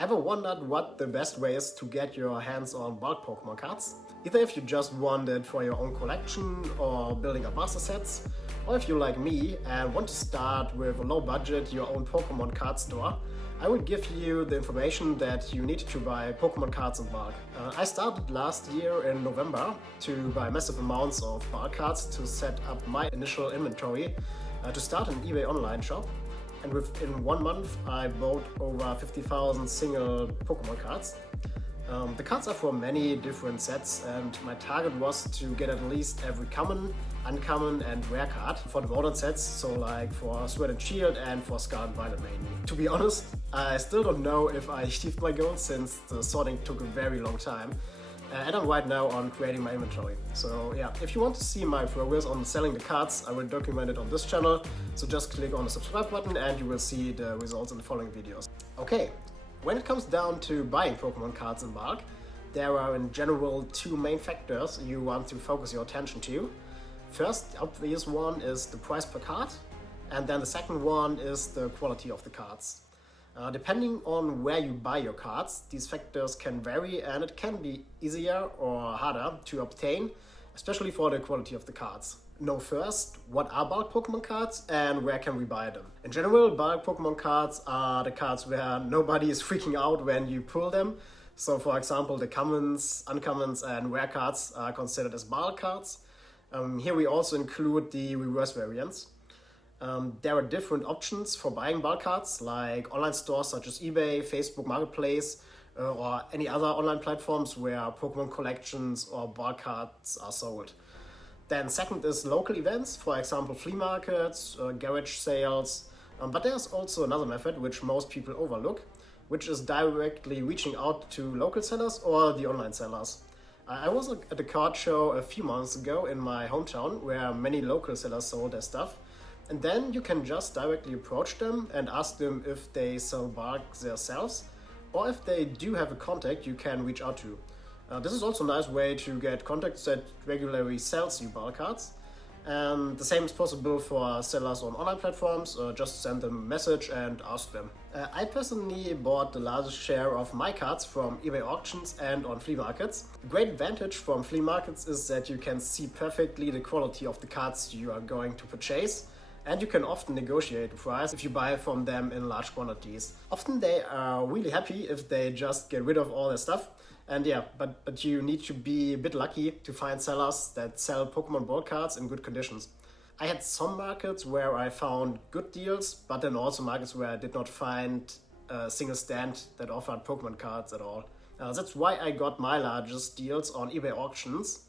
Ever wondered what the best way is to get your hands on bulk Pokemon cards? Either if you just want it for your own collection or building up master sets, or if you're like me and want to start with a low budget your own Pokemon card store, I will give you the information that you need to buy Pokemon cards in bulk. I started last year in November to buy massive amounts of bulk cards to set up my initial inventory to start an eBay online shop. And within 1 month I bought over 50,000 single Pokemon cards. The cards are for many different sets and my target was to get at least every common, uncommon and rare card for the modern sets, so like for Sword and Shield and for Scarlet and Violet mainly. To be honest, I still don't know if I achieved my goal since the sorting took a very long time. And I'm right now on creating my inventory. So yeah, if you want to see my progress on selling the cards, I will document it on this channel. So just click on the subscribe button and you will see the results in the following videos. Okay, when it comes down to buying Pokemon cards in bulk, there are in general 2 main factors you want to focus your attention to. First, the obvious one is the price per card, and then the second one is the quality of the cards. Depending on where you buy your cards, these factors can vary and it can be easier or harder to obtain, especially for the quality of the cards. Know first, what are bulk Pokemon cards and where can we buy them? In general, bulk Pokemon cards are the cards where nobody is freaking out when you pull them. So for example, the commons, uncommons and rare cards are considered as bulk cards. Here we also include the reverse variants. There are different options for buying bulk cards, like online stores such as eBay, Facebook Marketplace, or any other online platforms where Pokemon collections or bulk cards are sold. Then second is local events, for example flea markets, garage sales, but there's also another method which most people overlook, which is directly reaching out to local sellers or the online sellers. I was at a card show a few months ago in my hometown where many local sellers sold their stuff. And then you can just directly approach them and ask them if they sell bulk themselves, or if they do have a contact you can reach out to. This is also a nice way to get contacts that regularly sells you bulk cards. And the same is possible for sellers on online platforms. Just send them a message and ask them. I personally bought the largest share of my cards from eBay auctions and on flea markets. The great advantage from flea markets is that you can see perfectly the quality of the cards you are going to purchase. And you can often negotiate the price if you buy from them in large quantities. Often they are really happy if they just get rid of all their stuff. And yeah, but you need to be a bit lucky to find sellers that sell Pokemon bulk cards in good conditions. I had some markets where I found good deals, but then also markets where I did not find a single stand that offered Pokemon cards at all. That's why I got my largest deals on eBay auctions.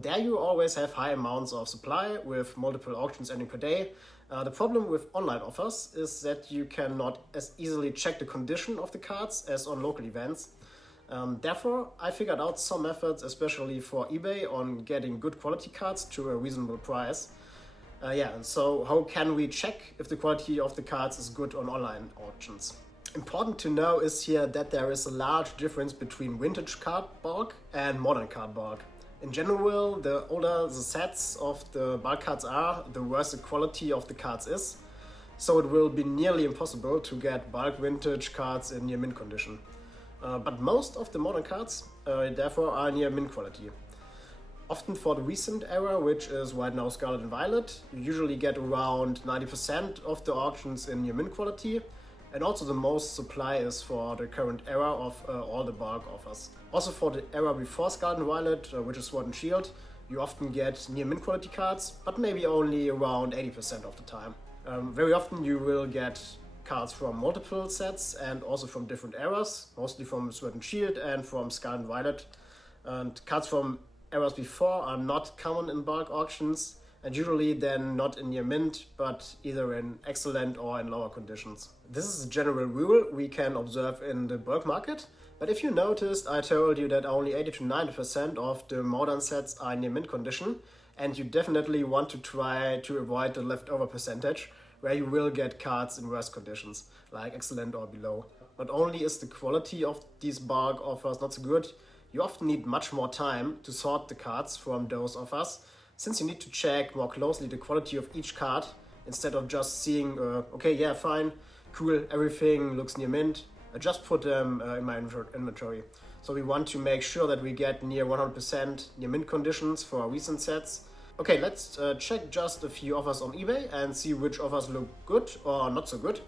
There you always have high amounts of supply with multiple auctions ending per day. The problem with online offers is that you cannot as easily check the condition of the cards as on local events. Therefore, I figured out some methods, especially for eBay, on getting good quality cards to a reasonable price. And so how can we check if the quality of the cards is good on online auctions? Important to know is here that there is a large difference between vintage card bulk and modern card bulk. In general, the older the sets of the bulk cards are, the worse the quality of the cards is. So it will be nearly impossible to get bulk vintage cards in near mint condition. But most of the modern cards, therefore, are near mint quality. Often for the recent era, which is right now Scarlet and Violet, you usually get around 90% of the auctions in near mint quality. And also the most supply is for the current era of all the bulk offers. Also for the era before Scarlet and Violet, which is Sword and Shield, you often get near mint quality cards, but maybe only around 80% of the time. Very often you will get cards from multiple sets and also from different eras, mostly from Sword and Shield and from Scarlet and Violet. And cards from eras before are not common in bulk auctions, and usually then not in near mint, but either in excellent or in lower conditions. This is a general rule we can observe in the bulk market, but if you noticed, I told you that only 80 to 90% of the modern sets are in near mint condition, and you definitely want to try to avoid the leftover percentage, where you will get cards in worse conditions, like excellent or below. Not only is the quality of these bulk offers not so good, you often need much more time to sort the cards from those offers, since you need to check more closely the quality of each card instead of just seeing, okay, yeah, fine, cool, everything looks near mint, I just put them in my inventory. So we want to make sure that we get near 100% near mint conditions for our recent sets. Okay, let's check just a few offers on eBay and see which offers look good or not so good.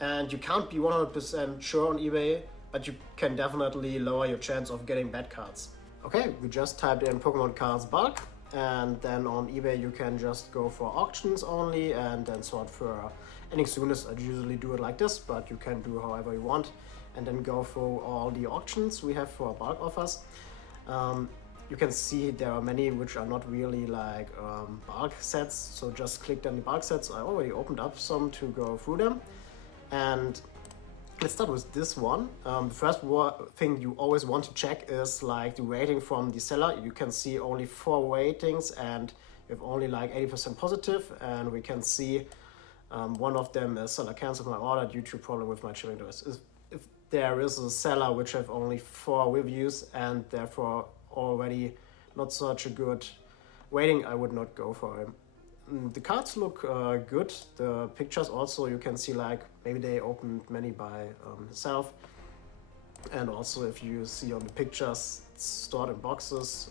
And you can't be 100% sure on eBay, but you can definitely lower your chance of getting bad cards. Okay, we just typed in Pokemon cards bulk, and then on eBay you can just go for auctions only and then sort for ending soonest. I usually do it like this, but you can do however you want, and then go for all the auctions we have for bulk offers. You can see there are many which are not really like bulk sets, so just click on the bulk sets. I already opened up some to go through them, and let's start with this one. The first thing you always want to check is like the rating from the seller. You can see only 4 ratings and you have only like 80% positive, and we can see one of them is seller canceled my order due to problem with my shipping address. If there is a seller which have only 4 reviews and therefore already not such a good rating, I would not go for him. The cards look good. The pictures also, you can see like maybe they opened many by himself, and also if you see on the pictures it's stored in boxes.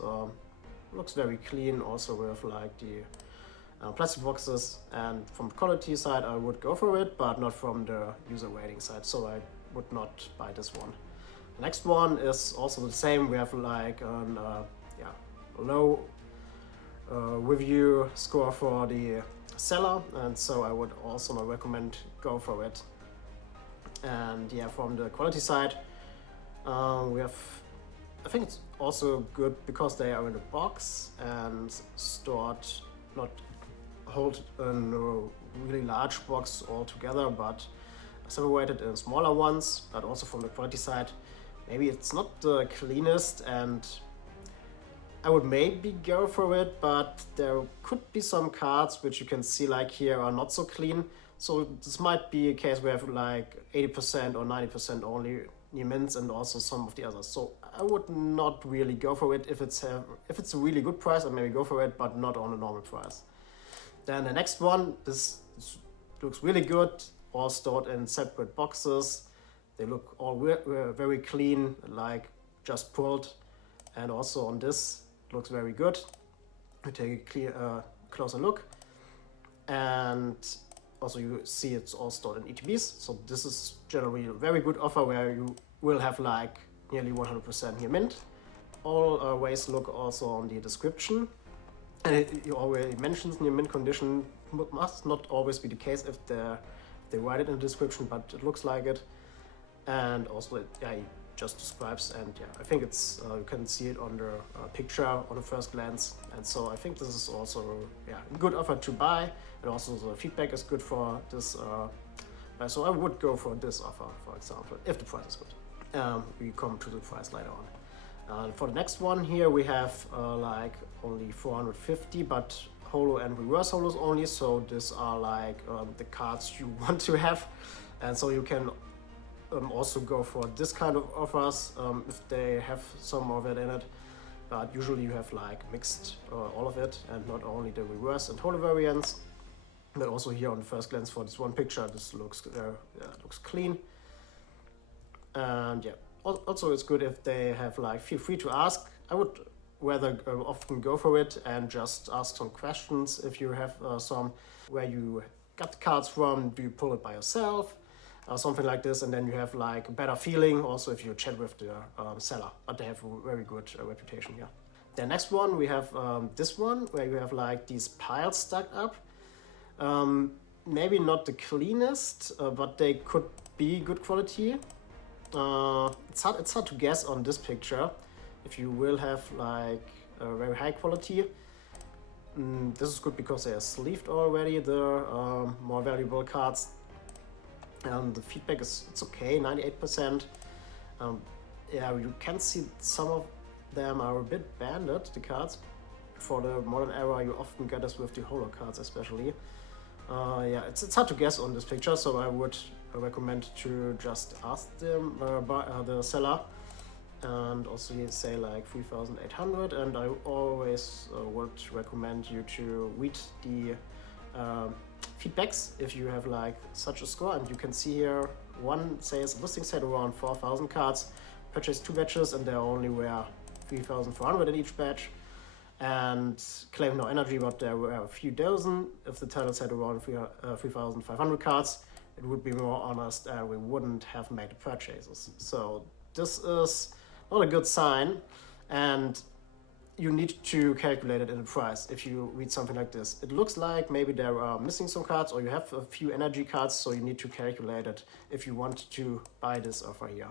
Looks very clean also with like the plastic boxes, and from the quality side I would go for it, but not from the user rating side, so I would not buy this one. The next one is also the same. We have like a low review score for the seller, and so I would also not recommend go for it. And yeah, from the quality side, we have, I think it's also good because they are in a box and stored, not hold in a really large box all together, but separated in smaller ones. But also from the quality side, maybe it's not the cleanest, and I would maybe go for it, but there could be some cards which you can see like here are not so clean. So this might be a case where we have like 80% or 90% only near mints, and also some of the others. So I would not really go for it. If it's a really good price, I maybe go for it, but not on a normal price. Then the next one, this looks really good, all stored in separate boxes. They look all very clean, like just pulled, and also on this looks very good. We take a closer look, and also you see it's all stored in ETBs. So this is generally a very good offer where you will have like nearly 100% near mint. Always look also on the description. And you already mentioned near mint condition must not always be the case if they write it in the description, but it looks like it. And also it just describes, and yeah, I think it's you can see it on the picture on the first glance, and so I think this is also a good offer to buy, and also the feedback is good for this. So I would go for this offer, for example, if the price is good. We come to the price later on. For the next one here, we have like only 450, but holo and reverse holos only. So these are like the cards you want to have, and so you can also go for this kind of offers if they have some of it in it. But usually you have like mixed all of it, and not only the reverse and holo variants. But also here on the first glance for this one picture, this looks clean. And yeah, also it's good if they have like, feel free to ask. I would rather often go for it and just ask some questions if you have some, where you got the cards from, do you pull it by yourself, something like this, and then you have like a better feeling also if you chat with the seller, but they have a very good reputation here. The next one, we have this one where you have like these piles stacked up. Maybe not the cleanest, but they could be good quality. It's hard to guess on this picture if you will have like a very high quality. This is good because they are sleeved already, the more valuable cards. The feedback is, it's okay, 98%. Yeah, you can see some of them are a bit banded, the cards. For the modern era, you often get this with the holo cards especially. Yeah, it's hard to guess on this picture, so I would recommend to just ask them the seller, and also you say like 3,800, and I always would recommend you to read the feedbacks if you have like such a score. And you can see here one sales listing set around 4,000 cards, purchased 2 batches, and there only were 3,400 in each batch, and claimed no energy, but there were a few dozen. If the title said around 3,500 cards, it would be more honest and we wouldn't have made the purchases. So this is not a good sign, and you need to calculate it in the price if you read something like this. It looks like maybe there are missing some cards or you have a few energy cards, so you need to calculate it if you want to buy this offer here.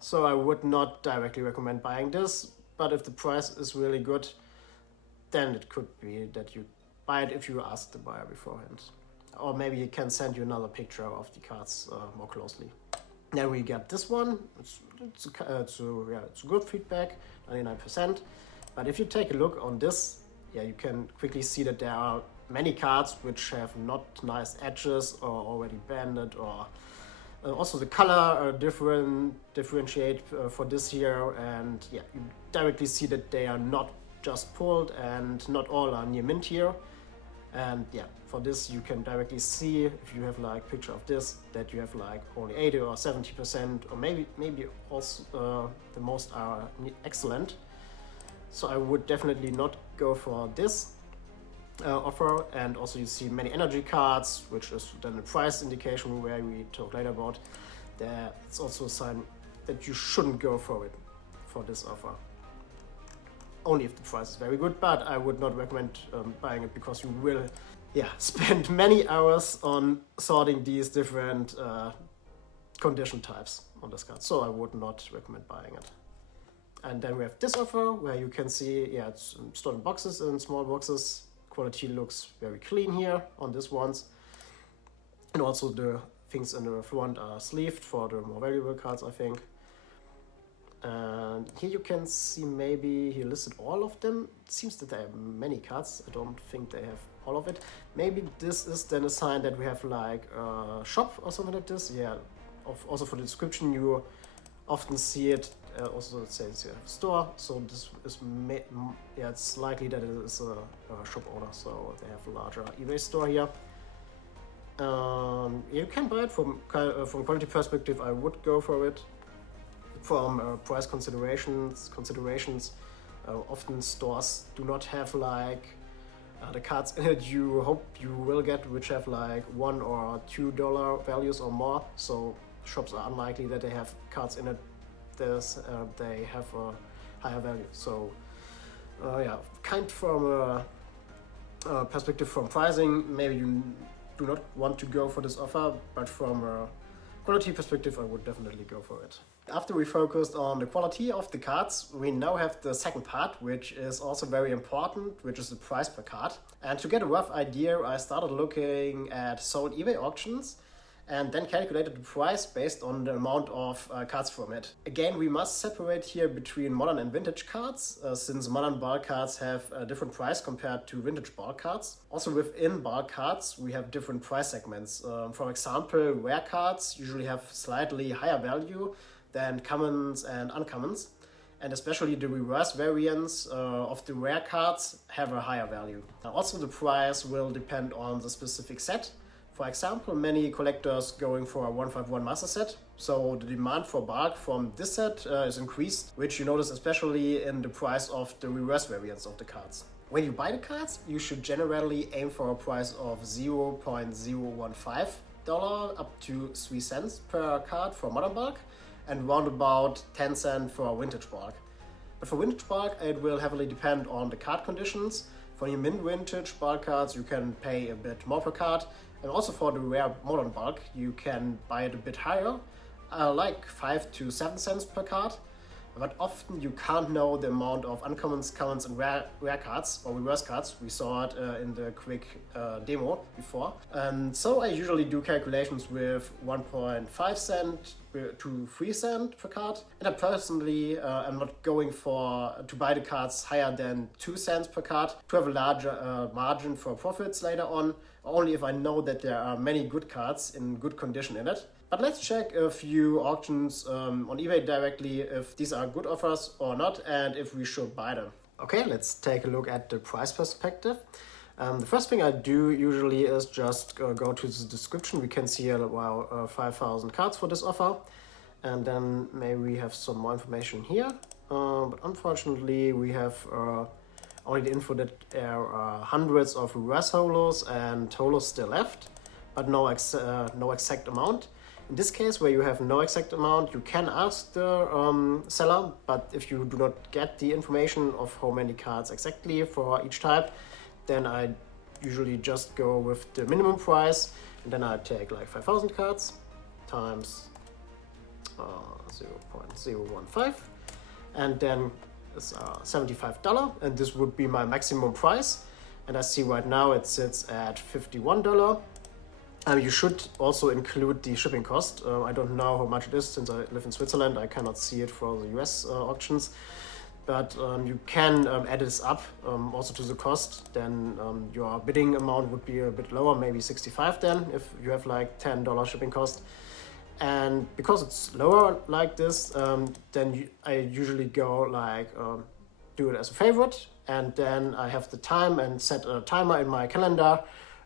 So I would not directly recommend buying this, but if the price is really good, then it could be that you buy it if you ask the buyer beforehand. Or maybe he can send you another picture of the cards more closely. Then we get this one. It's a good feedback, 99%. But if you take a look on this, you can quickly see that there are many cards which have not nice edges or already banded, or also the color differentiate for this here, and you directly see that they are not just pulled and not all are near mint here. And for this you can directly see, if you have like picture of this, that you have like only 80 or 70%, or maybe also the most are excellent. So I would definitely not go for this offer. And also you see many energy cards, which is then the price indication where we talk later about. It's also a sign that you shouldn't go for it, for this offer. Only if the price is very good, but I would not recommend buying it, because you will spend many hours on sorting these different condition types on this card. So I would not recommend buying it. And then we have this offer where you can see, it's stored in boxes, in small boxes. Quality looks very clean here on this ones. And also the things in the front are sleeved for the more valuable cards, I think. And here you can see, maybe he listed all of them. It seems that there are many cards. I don't think they have all of it. Maybe this is then a sign that we have like a shop or something like this. Also for the description you often see it. Also it says store, so this is it's likely that it is a shop owner, so they have a larger eBay store here. You can buy it from quality perspective. I would go for it. From price considerations, often stores do not have like the cards in it you hope you will get, which have like $1 or $2 values or more. So shops are unlikely that they have cards in it they have a higher value. So kind from a perspective from pricing, maybe you do not want to go for this offer, but from a quality perspective I would definitely go for it. After we focused on the quality of the cards, we now have the second part, which is also very important, which is the price per card. And to get a rough idea, I started looking at sold eBay auctions and then calculated the price based on the amount of cards from it. Again, we must separate here between modern and vintage cards, since modern bulk cards have a different price compared to vintage bulk cards. Also within bulk cards, we have different price segments. For example, rare cards usually have slightly higher value than commons and uncommons. And especially the reverse variants of the rare cards have a higher value. Also, the price will depend on the specific set. For example, many collectors going for a 151 master set, so the demand for bulk from this set is increased, which you notice especially in the price of the reverse variants of the cards. When you buy the cards, you should generally aim for a price of $0.015 up to 3 cents per card for modern bulk, and round about 10 cents for vintage bulk. But for vintage bulk, it will heavily depend on the card conditions. For your mint vintage bulk cards, you can pay a bit more per card. And also for the rare modern bulk, you can buy it a bit higher, like 5 to 7 cents per card. But often you can't know the amount of uncommons, commons, and rare cards or reverse cards. We saw it in the quick demo before. And so I usually do calculations with 1.5 cent to 3 cent per card. And I personally am not going to buy the cards higher than 2 cents per card to have a larger margin for profits later on, only if I know that there are many good cards in good condition in it. But let's check a few auctions on eBay directly if these are good offers or not, and if we should buy them. Okay, let's take a look at the price perspective. The first thing I do usually is just go to the description. We can see about 5,000 cards for this offer. And then maybe we have some more information here. But unfortunately, we have only the info that there are hundreds of reverse holos and holos still left, but no exact amount. In this case, where you have no exact amount, you can ask the seller, but if you do not get the information of how many cards exactly for each type, then I usually just go with the minimum price, and then I take like 5,000 cards times 0.015, and then it's $75, and this would be my maximum price. And I see right now it sits at $51. You should also include the shipping cost. I don't know how much it is since I live in Switzerland. I cannot see it for the US auctions. But you can add this up also to the cost. Then your bidding amount would be a bit lower, maybe 65 then, if you have like $10 shipping cost. And because it's lower like this, then I usually go like do it as a favorite, and then I have the time and set a timer in my calendar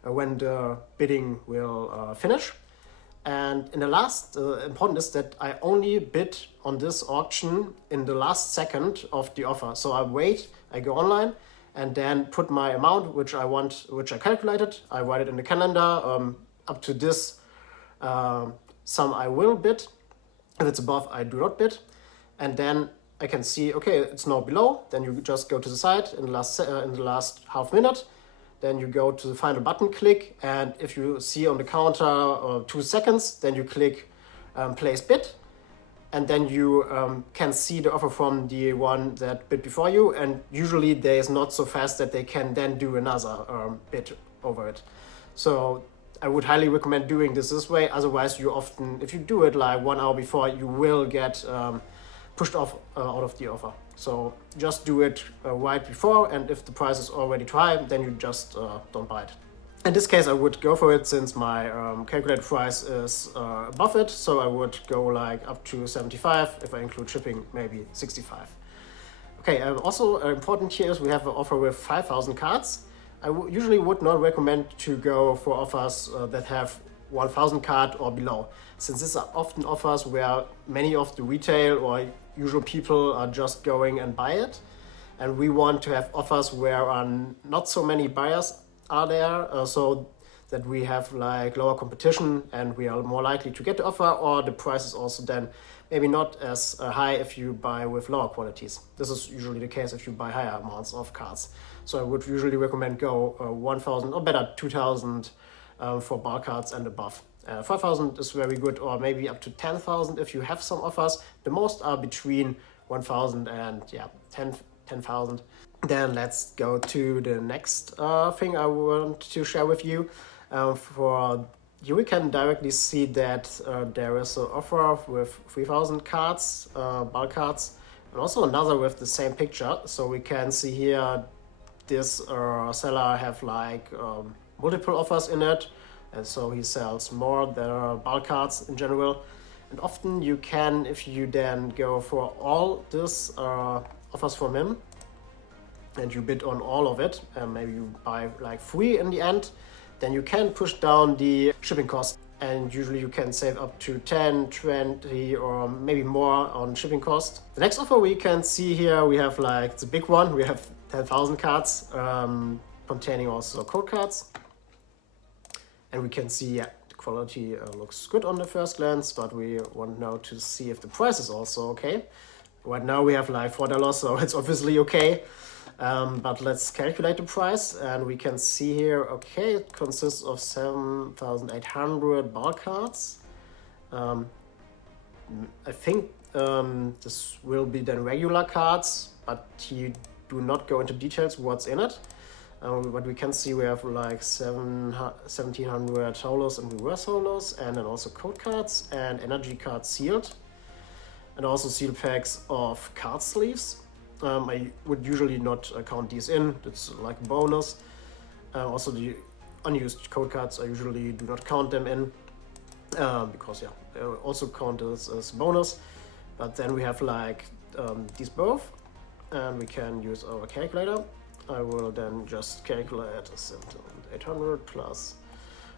when the bidding will finish. And in the last, important is that I only bid on this auction in the last second of the offer. So I wait, I go online, and then put my amount, which I want, which I calculated. I write it in the calendar. Up to this sum I will bid. If it's above, I do not bid. And then I can see, okay, it's now below. Then you just go to the site in the last half minute. Then you go to the final button, click, and if you see on the counter 2 seconds, then you click place bid, and then you can see the offer from the one that bid before you, and usually they is not so fast that they can then do another bid over it. So I would highly recommend doing this way. Otherwise, you often, if you do it like 1 hour before, you will get pushed off out of the offer. So just do it right before, and if the price is already too high, then you just don't buy it. In this case, I would go for it since my calculated price is above it. So I would go like up to 75. If I include shipping, maybe 65. Okay, also important here is we have an offer with 5,000 cards. I usually would not recommend to go for offers that have 1,000 card or below, since these are often offers where many of the retail or usual people are just going and buy it. And we want to have offers where not so many buyers are there, so that we have like lower competition and we are more likely to get the offer, or the price is also then maybe not as high if you buy with lower qualities. This is usually the case if you buy higher amounts of cards. So I would usually recommend go 1,000 or better 2,000 for bar cards and above. 5,000 is very good, or maybe up to 10,000 if you have some offers. The most are between 1,000 and 10,000. Then let's go to the next thing I want to share with you. For you, we can directly see that there is an offer with 3,000 cards, bulk cards, and also another with the same picture. So we can see here this seller have like multiple offers in it, and so he sells more. There are bulk cards in general, and often you can, if you then go for all this offers from him and you bid on all of it, and maybe you buy like 3 in the end, then you can push down the shipping cost, and usually you can save up to 10, 20 or maybe more on shipping cost. The next offer we can see here, we have like the big one. We have 10,000 cards containing also code cards, and we can see the quality looks good on the first glance, but we want now to see if the price is also okay. Right now we have like $4, so it's obviously okay. But let's calculate the price, and we can see here, okay, it consists of 7,800 bulk cards. I think this will be then regular cards, but he do not go into details what's in it. But we can see we have like 1,700 holos and reverse holos, and then also code cards and energy cards sealed, and also seal packs of card sleeves. I would usually not count these in, it's like a bonus. Also the unused code cards, I usually do not count them in, because I also count this as bonus. But then we have like these both, and we can use our calculator. I will then just calculate 7,800 plus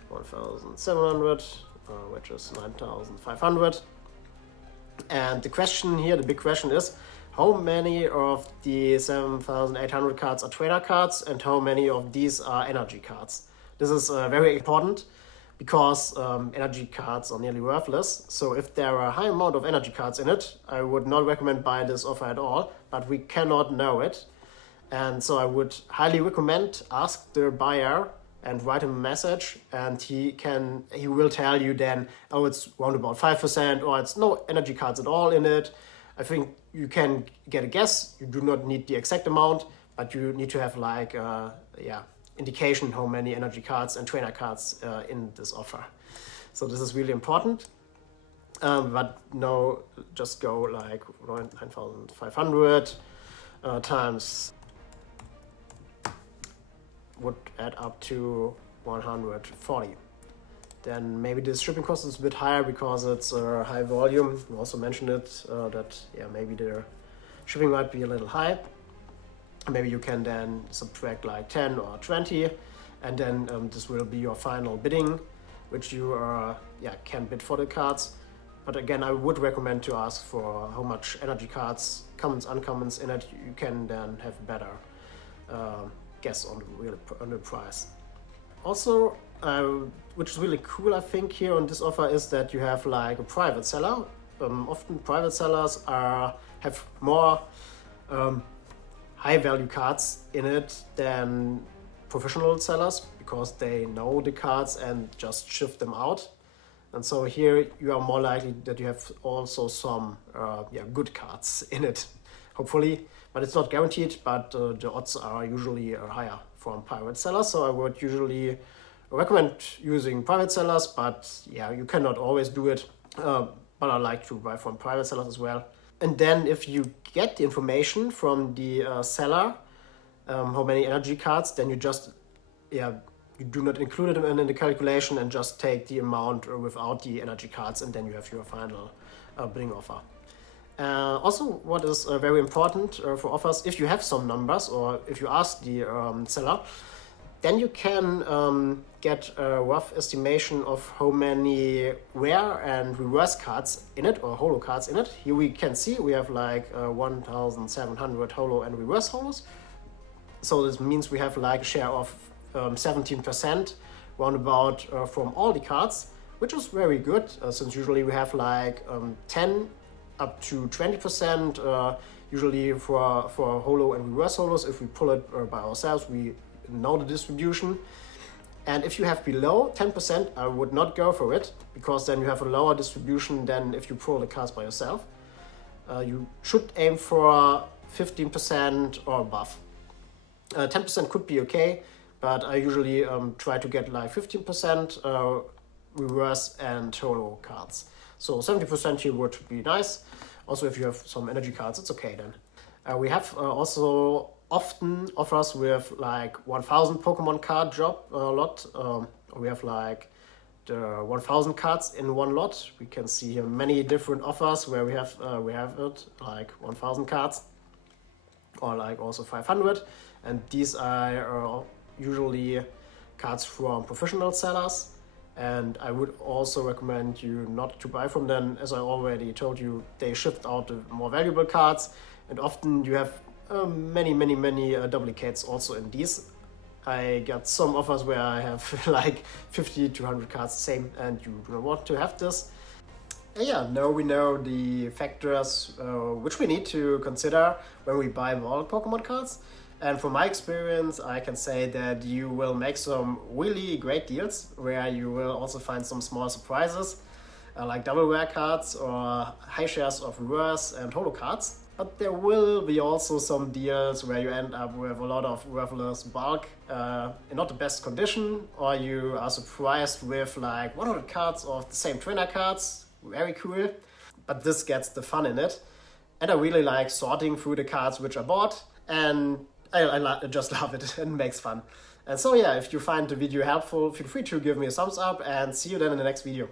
1,700, which is 9,500. And the question here, the big question is, how many of the 7,800 cards are trainer cards and how many of these are energy cards? This is very important because energy cards are nearly worthless. So if there are a high amount of energy cards in it, I would not recommend buying this offer at all, but we cannot know it. And so I would highly recommend ask the buyer and write him a message, and he will tell you then, oh, it's around about 5%, or it's no energy cards at all in it. I think you can get a guess. You do not need the exact amount, but you need to have like indication how many energy cards and trainer cards in this offer. So this is really important. But no, just go like 9,500 times would add up to 140. Then maybe the shipping cost is a bit higher because it's a high volume. You also mentioned it, that maybe the shipping might be a little high. Maybe you can then subtract like 10 or 20, and then this will be your final bidding, which you can bid for the cards. But again, I would recommend to ask for how much energy cards, commons, uncommons in it. You can then have a better guess on the price. Also, which is really cool, I think, here on this offer is that you have like a private seller. Often private sellers have more high value cards in it than professional sellers because they know the cards and just shift them out. And so here you are more likely that you have also some good cards in it, hopefully. But it's not guaranteed, but the odds are usually higher from private sellers. So I would usually recommend using private sellers, but you cannot always do it. But I like to buy from private sellers as well. And then if you get the information from the seller, how many energy cards, then you just, you do not include it in the calculation and just take the amount without the energy cards, and then you have your final bidding offer. Also, what is very important for offers, if you have some numbers or if you ask the seller, then you can get a rough estimation of how many rare and reverse cards in it, or holo cards in it. Here we can see we have like 1,700 holo and reverse holos. So this means we have like a share of 17% roundabout from all the cards, which is very good since usually we have like 10 up to 20% usually for holo and reverse holos. If we pull it by ourselves, we know the distribution. And if you have below 10%, I would not go for it, because then you have a lower distribution than if you pull the cards by yourself. You should aim for 15% or above. 10% could be okay, but I usually try to get like 15% reverse and holo cards. So 70% here would be nice. Also, if you have some energy cards, it's okay then. We have also often offers with like 1,000 Pokemon card drop lot. We have like the 1,000 cards in one lot. We can see here many different offers where we have it like 1,000 cards, or like also 500. And these are usually cards from professional sellers. And I would also recommend you not to buy from them. As I already told you, they shift out the more valuable cards, and often you have many duplicates also in these. I got some offers where I have like 50 to 100 cards the same, and you do not want to have this. Now we know the factors which we need to consider when we buy bulk Pokemon cards. And from my experience, I can say that you will make some really great deals where you will also find some small surprises, like double rare cards or high shares of reverse and holo cards. But there will be also some deals where you end up with a lot of worthless bulk in not the best condition, or you are surprised with like 100 cards of the same trainer cards. Very cool. But this gets the fun in it. And I really like sorting through the cards which I bought, and I just love it and makes fun. And so if you find the video helpful, feel free to give me a thumbs up, and see you then in the next video.